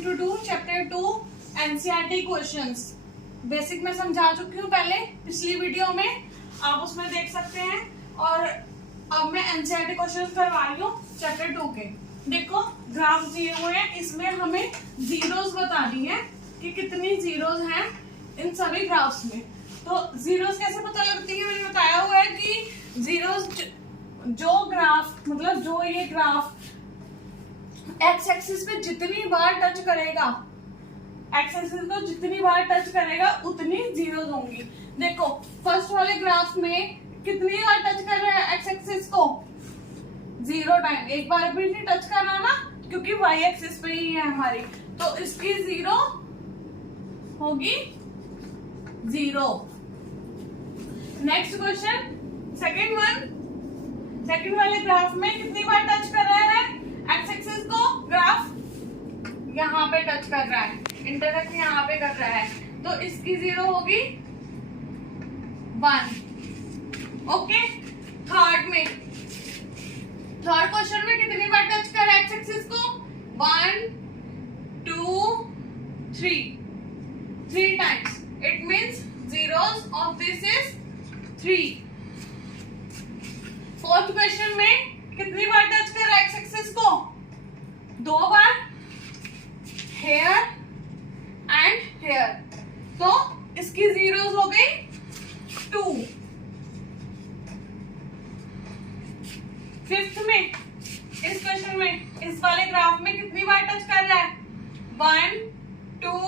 Going to do chapter 2 NCERT questions. Basic में समझा चुकी हूँ पहले पिछली वीडियो में, आप उसमें देख सकते हैं। और अब मैं एनसीईआरटी क्वेश्चंस करवा रही हूँ चैप्टर 2 के। देखो ग्राफ दिए हुए हैं, इसमें हमें जीरोस बता दी है कि कितनी जीरोस हैं इन सभी ग्राफ्स में। तो जीरोस कैसे पता लगती है, मैंने बताया हुआ है कि जीरोस जो ग्राफ मतलब जो ये ग्राफ एक्स एक्सिस पे जितनी बार टच करेगा, एक्स एक्सिस को जितनी बार टच करेगा उतनी जीरोस होंगी। देखो फर्स्ट वाले ग्राफ में कितनी बार टच कर रहा है एक्स एक्सिस को, 0 टाइम, एक बार भी नहीं टच कर रहा ना, क्योंकि वाई एक्सिस पे ही है हमारी, तो इसकी 0 होगी 0। नेक्स्ट क्वेश्चन, सेकंड वाले ग्राफ में कितनी बार टच कर रहा है एक्स एक्सिस को, ग्राफ यहाँ पे टच कर रहा है, इंटरसेक्ट यहाँ पे कर रहा है, तो इसकी 0 होगी 1। ओके, थर्ड क्वेश्चन में कितनी बार टच कर रहा है एक्स एक्सिस को, 1 2 3 times, it means zeros of this is 3। Fourth question में कितनी बार टच कर रहा है एक्स एक्सिस को, 2 बार, हेयर एंड हेयर, तो इसकी जीरोस हो गई 2। फिफ्थ में इस क्वेश्चन में इस वाले ग्राफ में कितनी बार टच कर रहा है, 1 2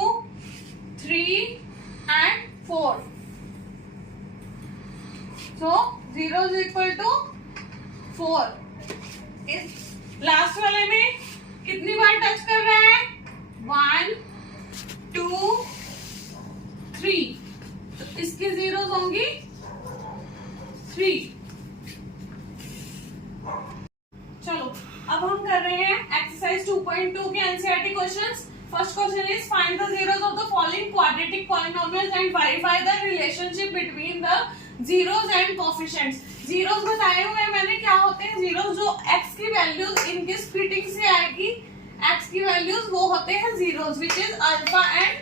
3 and 4, so 0 is equal to 4। इस लास्ट वाले में कितनी बार टच कर रहा है, 1 2 3, तो इसकी जीरोस होंगी 3। चलो अब हम कर रहे हैं एक्सरसाइज 2.2 के NCERT questions. First question is find the zeros of the following quadratic polynomials and verify the relationship between the zeros and coefficients। zeros बताए हुए हैं मैंने, क्या होते हैं zeros, जो x की वैल्यूज इनके स्प्लिटिंग से आएगी, x की वैल्यूज वो होते हैं zeros which is alpha and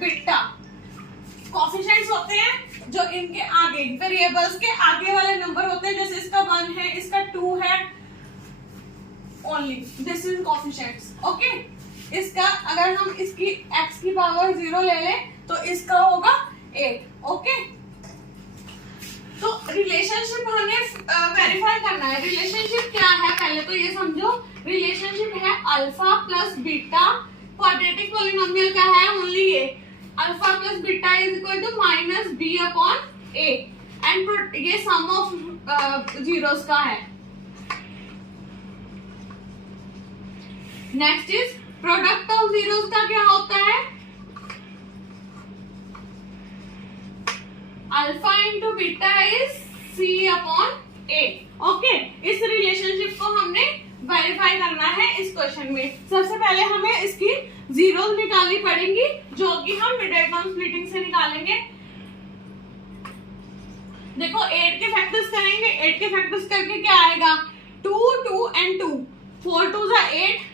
beta. coefficients होते हैं जो इनके आगे वेरिएबल्स के आगे वाले नंबर होते हैं, जैसे इसका 1 है, इसका 2 है, only this is coefficients। Okay, इसका अगर हम इसकी x की पावर 0 ले लें तो इसका होगा 8। ओके, तो रिलेशनशिप हमें वेरीफाई करना है। रिलेशनशिप क्या है पहले तो ये समझो, रिलेशनशिप है alpha plus beta. Quadratic polynomial क्या है, ओनली ये alpha plus beta is equal to minus b upon a, and ये सम ऑफ जीरोस का है। Next is product of zeros का क्या होता है, alpha into beta is c upon a. Okay, इस रिलेशनशिप को हमने वेरीफाई करना है इस क्वेश्चन में। सबसे पहले हमें इसकी जीरोस निकालनी पड़ेंगी, जो कि हम मिडिल टर्म स्प्लिटिंग से निकालेंगे। देखो 8 के फैक्टर्स करेंगे, 8 के फैक्टर्स करके क्या आएगा, 2 2 and 2, 4 2 is 8।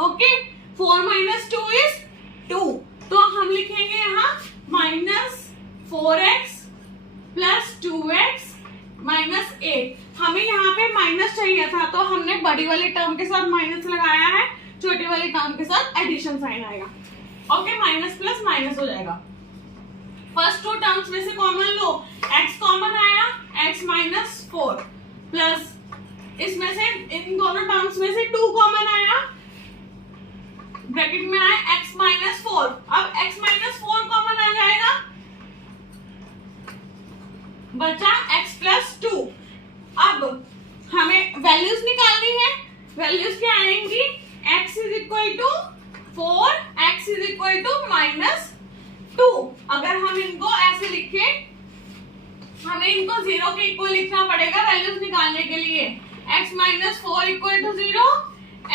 Okay, 4 minus 2 is 2, तो हम लिखेंगे यहाँ minus 4x plus 2x minus 8। हमें यहाँ पे माइनस चाहिए था, तो हमने बड़ी वाली टर्म के साथ माइनस लगाया है, छोटी वाली टर्म के साथ एडिशन साइन आएगा। ओके, माइनस प्लस माइनस हो जाएगा। फर्स्ट 2 टर्म्स में से कॉमन लो, x कॉमन आया, x माइनस 4 प्लस इसमें से इन दोनों टर्म्स में से 2 कॉमन आया, ब्रैकेट में आया x माइनस 4। अब x माइनस 4 कॉमन आ जाएगा, बचा x प्लस 2। अब हमें वैल्यूज निकालनी है, वैल्यूज क्या आएंगी, x is equal to 4, x is equal to minus 2। अगर हम इनको ऐसे लिखे, हमें इनको 0 के इक्वल लिखना पड़ेगा वैल्यूज निकालने के लिए। x minus 4 equal to 0,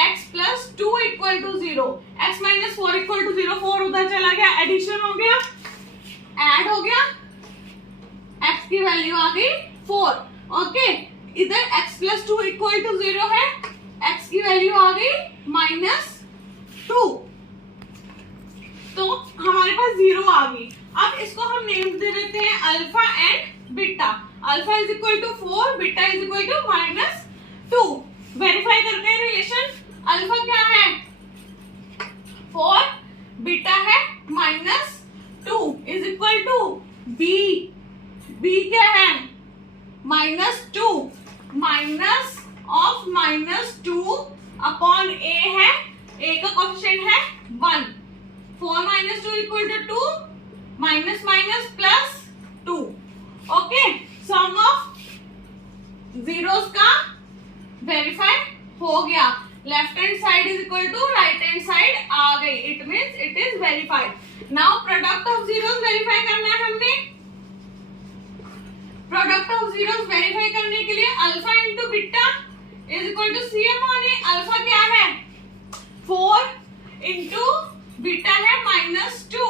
x plus 2 equal to 0, x minus 4 equal to 0, 4 उधर चला गया, एडिशन हो गया, ऐड हो गया, x की वैल्यू आ गई 4। ओके, इधर x प्लस 2 इक्वल टू 0 है, x की वैल्यू आ गई -2। आ गई। अब इसको हम नेम दे देते हैं alpha and beta. Alpha is equal to 4, beta is equal to -2। Verify करते हैं रिलेशन। अल्फा क्या है 4, बीटा है -2 is equal to b. B क्या है -2, माइनस ऑफ -2 अपॉन ए है, ए का कोएफिशिएंट है 1। 4 - 2 equal to 2, minus minus plus 2। Okay, sum of zeros का वेरीफाई हो गया। Left hand side is equal to right hand side आ गई, it means it is verified. Now product of zeros verify करना है हमने। प्रोडक्ट ऑफ जीरोस वेरीफाई करने के लिए alpha into beta is equal to C upon A. Alpha क्या है 4 इंटू बीटा है -2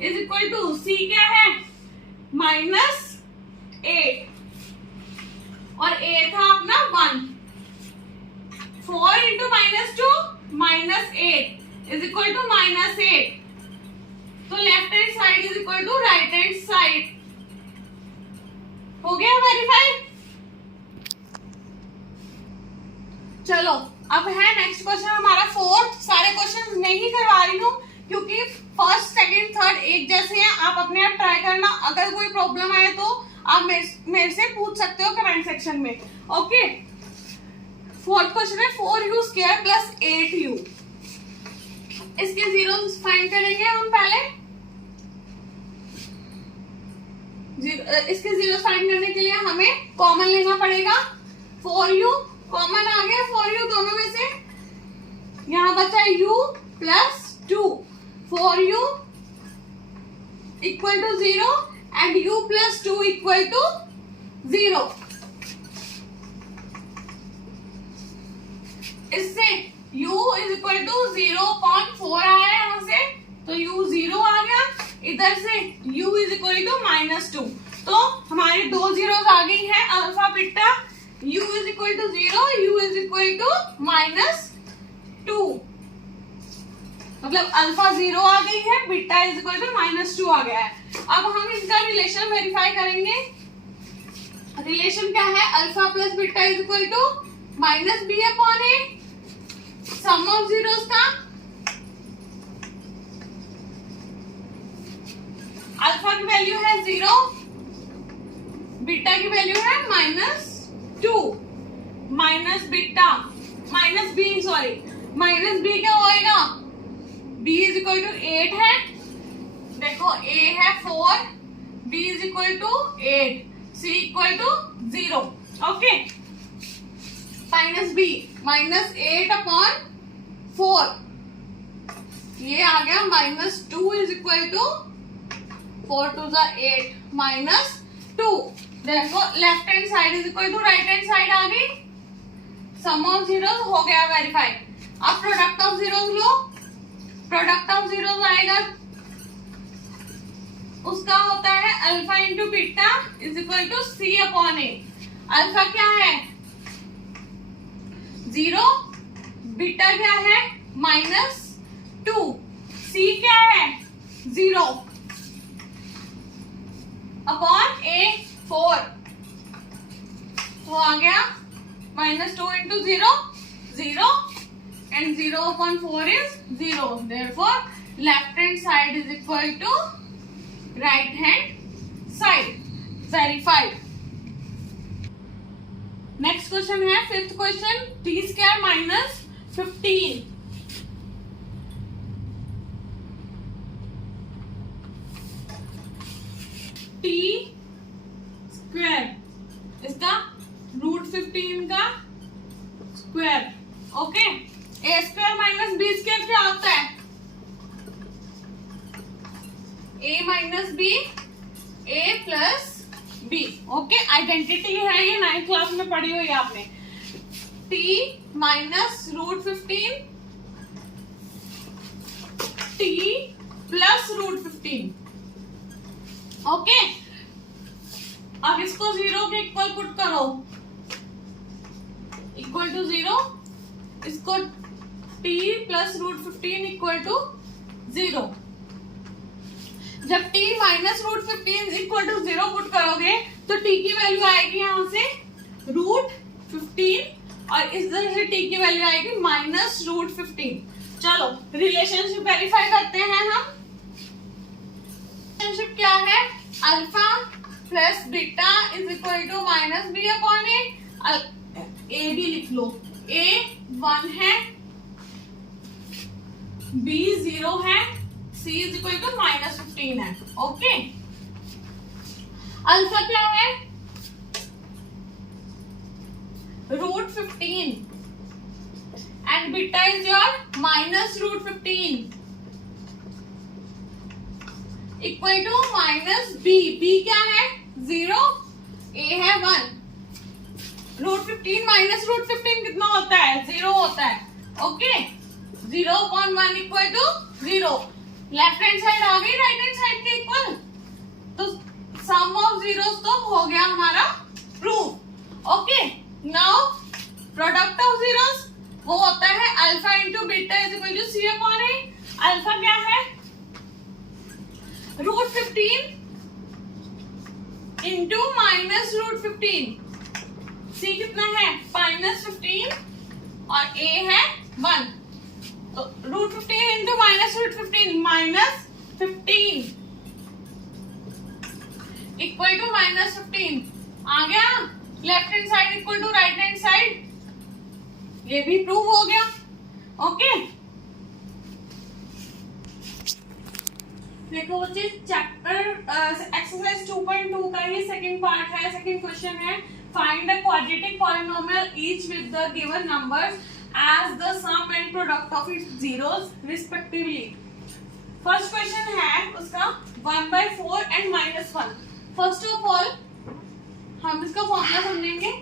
इज इक्वल टू सी क्या है -8 और ए था अपना 1। 4 इंटू -2 -8 इज इक्वल टू -8। तो left hand side is equal to right hand side. हो गया वेरीफाइड। चलो अब है नेक्स्ट क्वेश्चन हमारा 4th। सारे क्वेश्चन नहीं करवा रही हूँ क्योंकि फर्स्ट, सेकंड, थर्ड एक जैसे हैं। आप अपने आप ट्राई करना, अगर कोई प्रॉब्लम आए तो आप मेरे से पूछ सकते हो कमेंट सेक्शन में। ओके, 4th क्वेश्चन है 4u² प्लस 8u। इसके जीरोस फाइंड करेंगे हम पहले। इसके जीरो फाइंड करने के लिए हमें कॉमन लेना पड़ेगा। 4u कॉमन आ गया, 4u दोनों में से, यहां बचा u plus 2। 4u equal to 0 and u plus 2 equal to 0। इससे u इज इक्वल टू 0.4 आया यहां से, तो u 0 आ गया। इधर से u इज इक्वल टू -2, तो हमारी दो जीरोस आ गई हैं alpha beta. u is equal to 0, u is equal to -2, मतलब अल्फा 0 आ गई है, बीटा इज इक्वल टू -2 आ गया है। अब हम इसका रिलेशन वेरीफाई करेंगे। रिलेशन क्या है alpha plus beta is equal to -b upon a। Sum of zeros का अल्फा की वैल्यू है 0, बीटा की वैल्यू है -2, माइनस b क्या होएगा, b इज इक्वल टू 8 है। देखो a है 4, b is equal to 8, c equal to 0। Okay, -8 upon 4, ये आ गया -2 is equal to 4 to the 8 -2। देखो left hand side is equal to right hand side आ गई। सम ऑफ जीरोस हो गया वेरीफाई। अब प्रोडक्ट ऑफ जीरोस लो। प्रोडक्ट ऑफ जीरोस आएगा, उसका होता है alpha into beta is equal to C upon A. Alpha क्या है 0, बीटा क्या है -2, सी क्या है 0 अपॉन ए 4, तो आ गया -2 into 0 0 and 0 upon 4 is 0. Therefore, left hand side is equal to right hand side. Verified. Next question है 5th question, t square minus 15. t square, इसका √15 का स्क्वायर। ओके, ए स्क्वायर माइनस बी स्क्वायर क्या होता है, ए minus B, ए plus B. Okay, identity है ये, 9th class में पढ़ी हुई है आपने। t minus √15, t plus √15। Okay, अब इसको 0 के इक्वल पुट करो, इक्वल टू 0, इसको t प्लस √15 इक्वल टू 0। जब t minus root 15 equal to 0 put करोगे तो t की वैल्यू आएगी यहाँ से रूट 15 और इस तरह से t की वैल्यू आएगी माइनस रूट 15। चलो रिलेशनशिप वेरीफाई करते हैं हम। रिलेशनशिप क्या है? Alpha plus beta is equal to minus b upon a b लिख लो। a 1 है, b 0 है, c is equal to minus 15 है। ओके, अल्फा क्या है? Root 15 and beta is your minus root 15 equal to minus b. B क्या है? 0, a है 1। रूट 15 माइनस रूट 15 कितना होता है? 0 होता है। Okay, 0/1 equal to 0। Left hand side आ गई राइट हैंड साइड के इक्वल, तो सम ऑफ जीरोस तो हो गया हमारा proof. Okay, now product of zeros वो होता है alpha into beta is equal to C upon A. Alpha क्या है? Root 15 into minus root 15। C कितना है? माइनस 15 और ए है 1, तो root 15 into minus root 15 minus 15 equal to minus 15 आ गया। Left hand side equal to right hand side, ये भी प्रूव हो गया। ओके, देखो बच्चे चैप्टर एक्सरसाइज 2.2 का ही सेकंड पार्ट है, सेकंड क्वेश्चन है। Find a quadratic polynomial each with the given numbers as the sum and product of its zeros respectively। First question है उसका 1/4 and -1। फर्स्ट ऑफ ऑल हम इसका formula समझेंगे।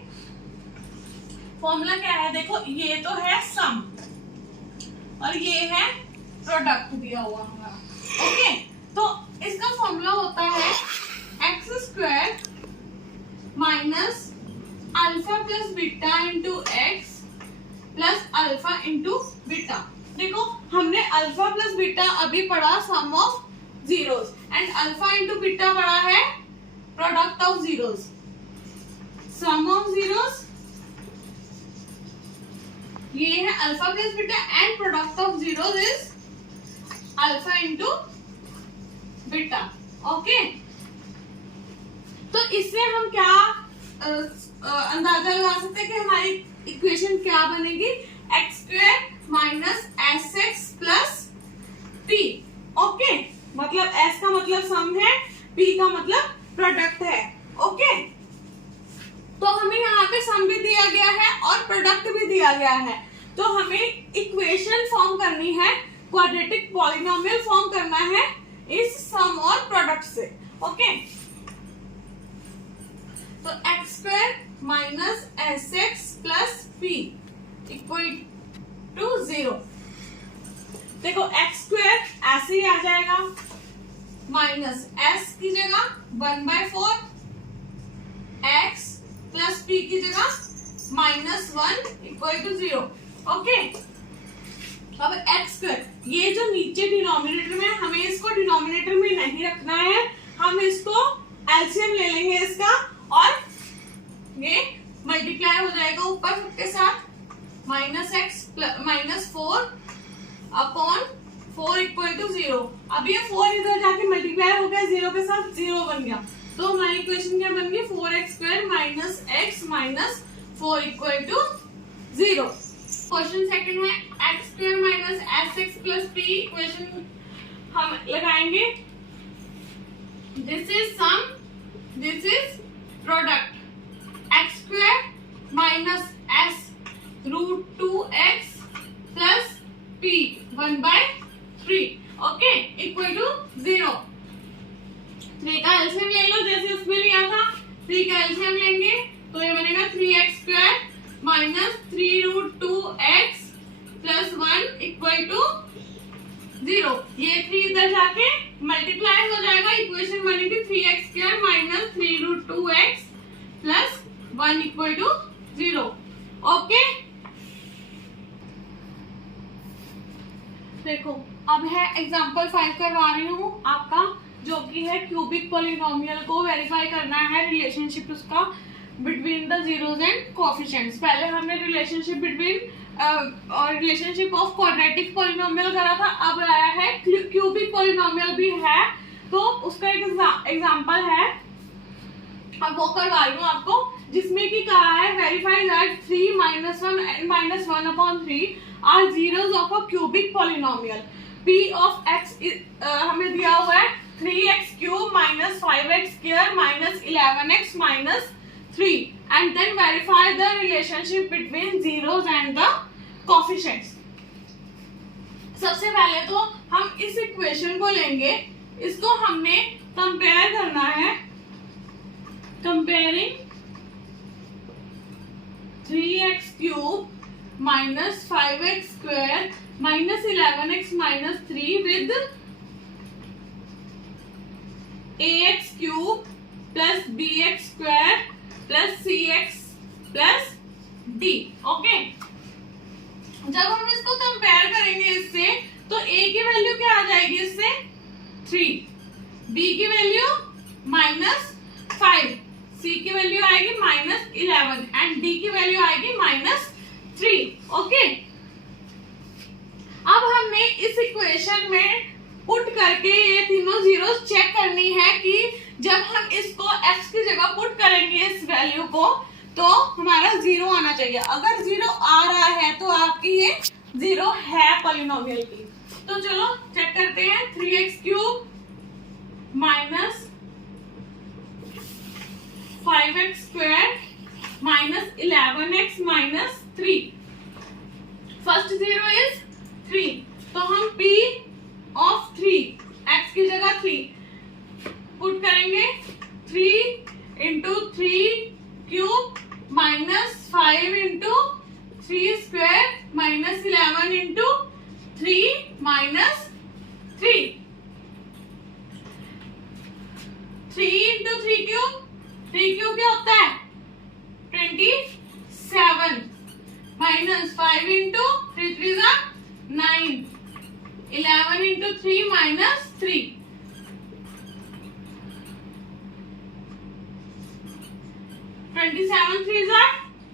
Formula क्या है? देखो ये तो है सम और ये है प्रोडक्ट दिया हुआ हमारा। ओके, तो इसका फॉर्मूला होता है x² minus alpha plus beta into X plus alpha into beta. देखो हमने अल्फा प्लस बीटा अभी पढ़ा sum of zeros and alpha into beta पढ़ा है product of zeros. Sum of zeros ये है alpha plus beta and product of zeros is alpha into beta. Okay, तो इससे हम क्या अंदाजा लगा सकते हैं कि हमारी इक्वेशन क्या बनेगी? x² minus sx plus p। Okay, मतलब s का मतलब सम है, p का मतलब प्रोडक्ट है। ओके, तो हमें यहाँ पे सम भी दिया गया है और प्रोडक्ट भी दिया गया है, तो हमें इक्वेशन फॉर्म करनी है, क्वाड्रेटिक पॉलिनोमियल फॉर्म करना है इस सम और प्रोडक्ट से। ओके, तो x² minus sx plus p equal to 0। देखो x² ऐसे ही आ जाएगा, माइनस s की जगह 1/4 x प्लस p की जगह -1 इक्वल टू 0। ओके, अब x², ये जो नीचे डिनोमिनेटर में, हमें इसको डिनोमिनेटर में नहीं रखना है, हम इसको एलसीएम ले लेंगे इसका और ये मल्टीप्लाई हो जाएगा ऊपर सबके साथ। -4 अपॉन 4 इक्वल टू 0। अब ये 4 इधर जाके मल्टीप्लाई हो गया 0 के साथ, 0 बन गया, तो हमारी इक्वेशन क्या बन गई? 4x² minus x minus 4 equal to 0। Question second है x² minus sx plus p। Equation हम लगाएंगे, this is sum, this is product. x² minus s root 2x plus p 1/3 okay equal to 0। 3 का LCM ले लो जैसे उसमें लिया था, 3 का एलसीएम लेंगे तो ये बनेगा 3x² minus 3 root 2x plus 1 equal to 0। ये 3 इधर जाके मल्टीप्लाई हो जाएगा, इक्वेशन बनेगी 3x² minus 3 root 2x plus 1 equal to 0। Okay, देखो अब है एग्जाम्पल 5 करवा रही हूँ आपका। जो कि है क्यूबिक पॉलिनोमियल को वेरीफाई करना है रिलेशनशिप उसका between the zeros and coefficients. पहले हमने रिलेशनशिप ऑफ क्वाड्रेटिक पॉलिनोमियल करा था, अब आया है क्यूबिक पॉलिनोमियल भी है, तो उसका एक एग्जांपल है, अब वो करवा रही हूँ आपको, जिसमें कि कहा है verify that 3 - 1 and -1/3 are zeros of a cubic polynomial. p of x हमें दिया हुआ है 3x³ - 5x² - 11x - 3 and then verify the relationship between zeros and the coefficients। सबसे पहले तो हम इस इक्वेशन को लेंगे, इसको हमने कंपेयर करना है, comparing 3x³ - 5x² - 11x - 3 with ax³ plus bx² plus cx plus d। Okay, जब हम इसको कंपेयर करेंगे इससे, तो a की वैल्यू क्या आ जाएगी इससे 3, b की वैल्यू -5, c की वैल्यू आएगी -11 एंड d की वैल्यू आएगी -3। ओके, अब हमने इस इक्वेशन में पुट करके ये तीनों जीरोस चेक करनी है कि जब हम इसको x की जगह पुट करेंगे इस वैल्यू को, तो हमारा 0 आना चाहिए। अगर 0 आ रहा है तो आपकी ये 0 है पॉलिनोमियल की। तो चलो चेक करते हैं, 3x³ - 5x² - 11x - 3। First 0 is 3, तो हम p of 3 x की जगह 3 पुट करेंगे, 3 into 3³ - 5 into 3² - 11 into 3 - 3। 3 into 3³ 3³ क्या होता है 27 - 5 into 3 3 is 9, 11 into 3 - 3, 27 3 is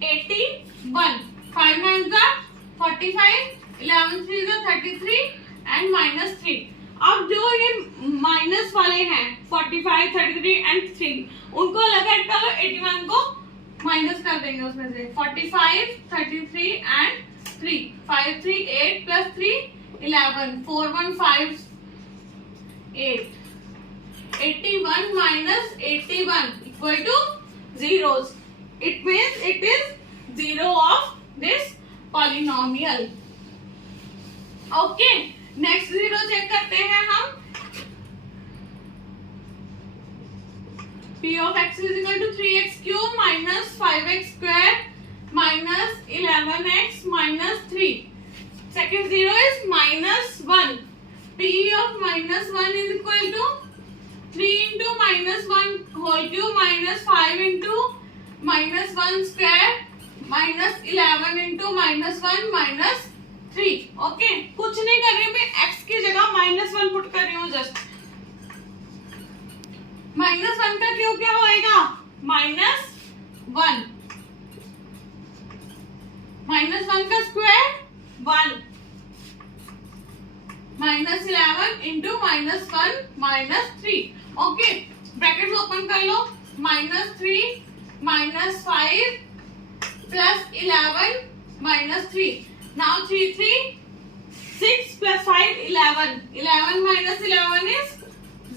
81, 5 9 is 45, 11 3 is 33 and -3। अब जो ये माइनस वाले हैं 45, 33 एंड 3, उनको अलग हट कर लो, 81 को माइनस कर देंगे उसमें से, 45, 33 and 3, 5 3 8 plus 3 11, 4 1 5 8, 81 minus 81 equal to zeros. It means it is 0 of this polynomial. Okay, next 0 check करते हैं हम। P of x is equal to 3x³ minus 5x² minus 11x minus 3. Second 0 is -1. P of -1 is equal to 3 into -1 whole cube minus 5 into -1 square minus 11 into -1 minus 3. Okay, कुछ नहीं कर रही मैं, x की जगह -1 पुट कर रही हूँ जस्ट। -1 का क्यूब क्या होएगा -1, -1 का square 1, -11 into -1 -3। Okay, brackets open कर लो, -3 -5 plus 11 -3। Now 3 3 6 plus 5 11, 11 minus 11 is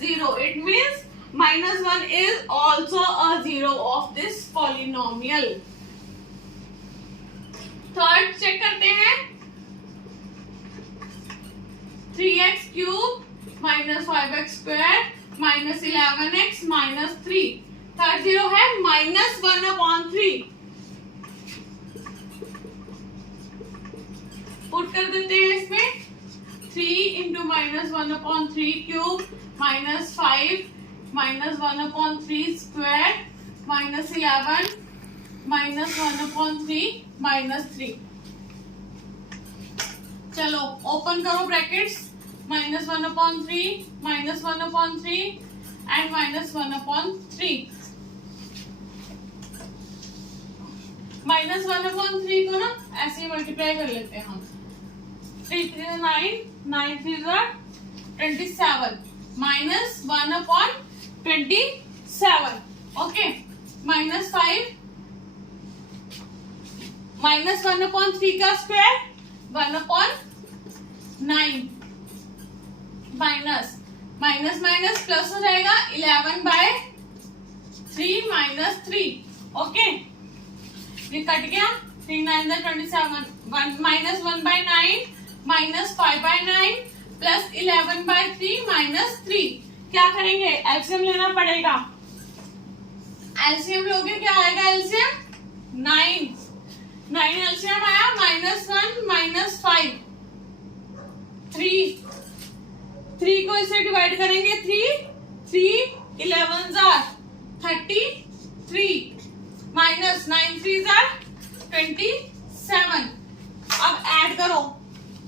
0. It means -1 is also a 0 of this polynomial. Third check करते हैं, 3x³ minus 5x² minus 11x minus 3। Third 0 है -1/3। पुट कर देते हैं इसमें, 3 into -1/3 cube minus 5 minus 1/3 square minus 11 minus 1/3 minus 3। चलो open करो brackets, -1/3, -1/3 and -1/3. -1/3 को ना ऐसे ही मल्टीप्लाई कर लेते हैं हम। 3 3 9, 9 3 27, -1/27. ओके, -5, -1/3 का स्क्वायर 1/9, माइनस माइनस प्लस हो जाएगा 11/3 -3. ओके, ये कट गया। 3 9 27, -1/9 -5/9 प्लस 11/3 -3. क्या करेंगे? एलसीएम लेना पड़ेगा। एलसीएम लोगे, क्या आएगा? एलसीएम 9 एलसीएम आया, -1 -5 3 को इससे डिवाइड करेंगे। 3 11 33 -9 3 27. अब ऐड करो।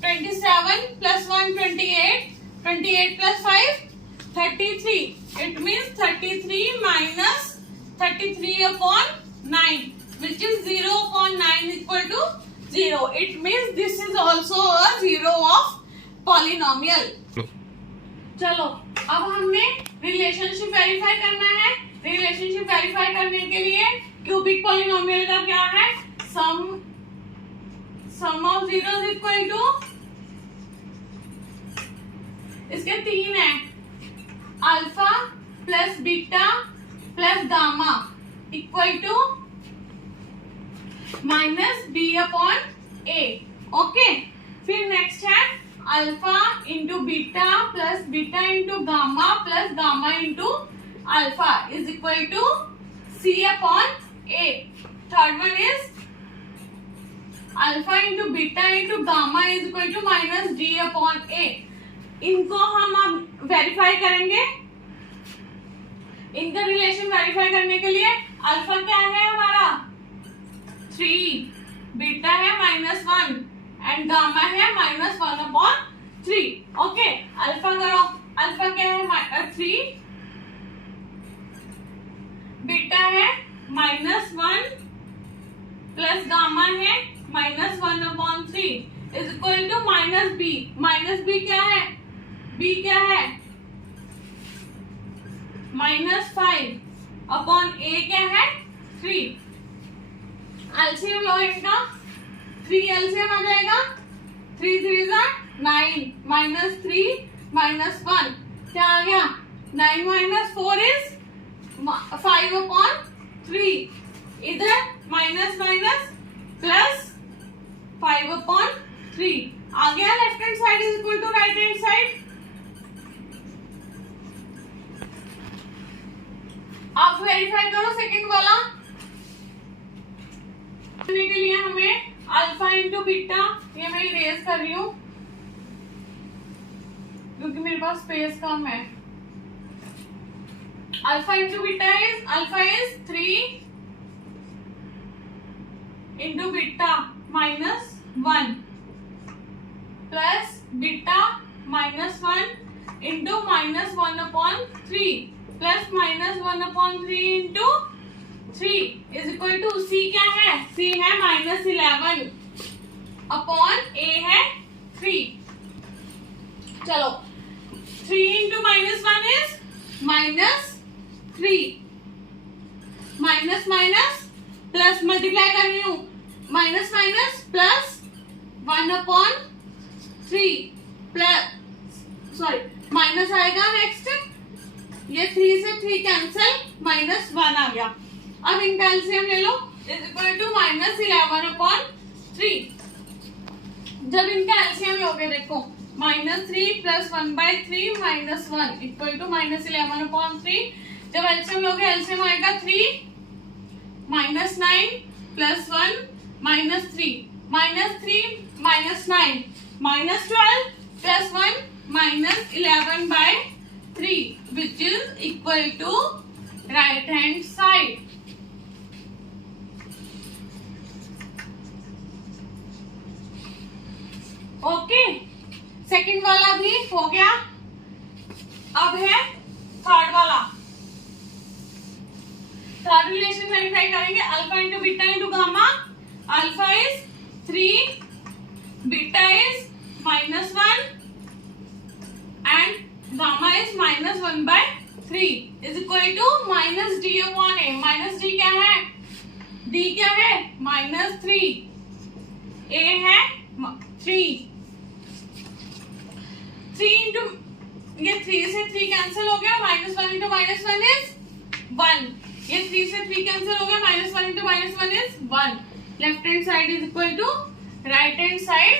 27 + 1 28, 28 + 5 33. It means 33 - 33/9, which is 0/9 = 0. It means this is also a zero of polynomial. चलो, अब हमने रिलेशनशिप वेरीफाई करना है। रिलेशनशिप वेरीफाई करने के लिए क्यूबिक पॉलिनोमियल का क्या है? Sum of zeros equal to, इसके 3 है, alpha plus beta plus gamma equal to -b/a. Okay, फिर नेक्स्ट है alpha into beta plus beta into gamma plus gamma into alpha is equal to c/a. Third one is alpha into beta into gamma is equal to -d/a. इनको हम अब verify करेंगे। इनका relation verify करने के लिए alpha क्या है हमारा? 3, बीटा है -1 एंड गामा है -1/3. ओके, अल्फा करो। अल्फा क्या है? 3, बीटा है -1 प्लस गामा है -1/3 is equal to -b. -b क्या है? b क्या है? -5/a क्या है? 3. एलसीएम लो इनका। 3 एलसीएम आ जाएगा। 3 3 9 -3 -1 क्या आ गया? 9 - 4 इज 5/3. इधर माइनस प्लस 5/3 आ गया। Left hand side is equal to right hand side. आप वेरीफाई करो सेकंड वाला। करने के लिए हमें अल्फा इंटू बीटा, ये मैं इरेज कर रही हूँ क्योंकि मेरे पास स्पेस कम है। Alpha into beta is 3 into beta -1 plus beta -1 into -1/3 plus -1/3 into 3 is equal to c क्या है? c है -11/a है 3. चलो, 3 into -1 is -3. Minus plus multiply कर रही हूँ। माइनस प्लस 1/3 प्लस माइनस आएगा नेक्स्ट। ये 3 से 3 कैंसिल, -1 आ गया। अब इनका एलसीएम ले लो, इज इक्वल टू -11/3. जब इनका एलसीएम लोगे देखो, -3 प्लस 1/3 -1 इक्वल टू -11/3. जब एलसीएम लोगे, एलसीएम आएगा 3 -9 plus 1 -3 -3 -9 -12 plus 1 -11/3 which is equal to right hand side. Okay, second वाला भी हो गया। अब है थर्ड वाला। थर्ड रिलेशन वेरीफाई करेंगे, alpha into beta into gamma. Alpha is 3, beta is -1 and gamma is -1/3 is equal to -d/a। Minus d क्या है? d क्या है? -3, a है 3 इंटू ये 3 से 3 कैंसिल हो गया, -1 इंटू -1 इज 1। ये 3 से 3 कैंसिल हो गया, -1 into -1 is 1। Left hand side is equal to right hand side,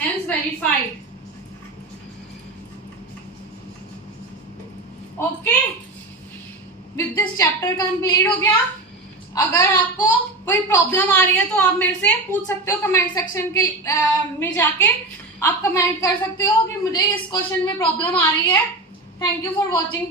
hence verified. Okay, with this chapter complete हो गया। अगर आपको कोई प्रॉब्लम आ रही है तो आप मेरे से पूछ सकते हो कमेंट सेक्शन के में जाके आप कमेंट कर सकते हो कि मुझे इस क्वेश्चन में प्रॉब्लम आ रही है। Thank you for watching.